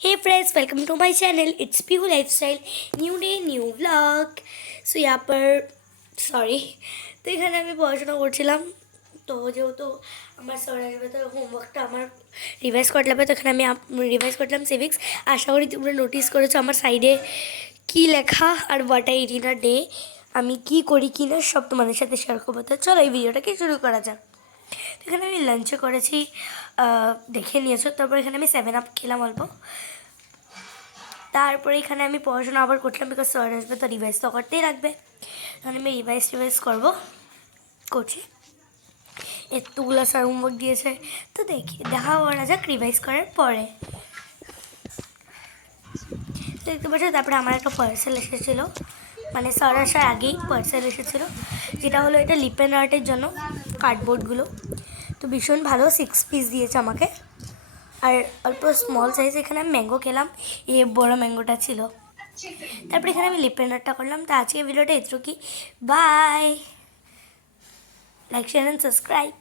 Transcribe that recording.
Hey friends, welcome to my channel. It's Pihu Lifestyle. New day, new vlog. So यहाँ पर sorry তো এখানে আমি পড়াশোনা করছিলাম। তো যেহেতু আমার স্যার আসবে তো হোমওয়ার্কটা আমার রিভাইজ করতে হবে, তো এখানে আমি রিভাইজ করলাম সিভিক্স। আশা করি তোমরা নোটিস করেছো আমার সাইডে কী লেখা আর what I did a day, আমি কী করি কী না সব তোমাদের সাথে শেয়ার করবো। তো চলো এই ভিডিওটাকে শুরু করা যাক। এখানে আমি লাঞ্চে করেছি, দেখে নিয়েছো। তারপর এখানে আমি 7 আপ খেলাম অল্প। তারপরে এখানে আমি পড়াশোনা আবার করলাম, বিকজ স্যার আসবে তো রিভাইজ তো করতেই লাগবে। এখানে আমি রিভাইজ করছি। এতগুলো স্যার হোমওয়ার্ক দিয়েছে, তো দেখা করা যাক রিভাইজ করার পরে। দেখতে পাচ্ছ, তারপরে আমার একটা পার্সেল এসেছিলো, মানে স্যার আসার আগেই পার্সেল এসেছিলো, যেটা হলো এটা লিপ অ্যান্ড আর্টের জন্য কার্ডবোর্ডগুলো। তো ভীষণ ভালো, 6 পিস দিয়েছে আমাকে, আর অল্প স্মল সাইজ। এখানে আমি ম্যাঙ্গো খেলাম, বড় ম্যাঙ্গোটা ছিল। তারপরে এখানে আমি লিপ অ্যান্ড আর্টটা করলাম। তো আজকে ভিডিওটা এতটুকুই। Bye, like share and subscribe.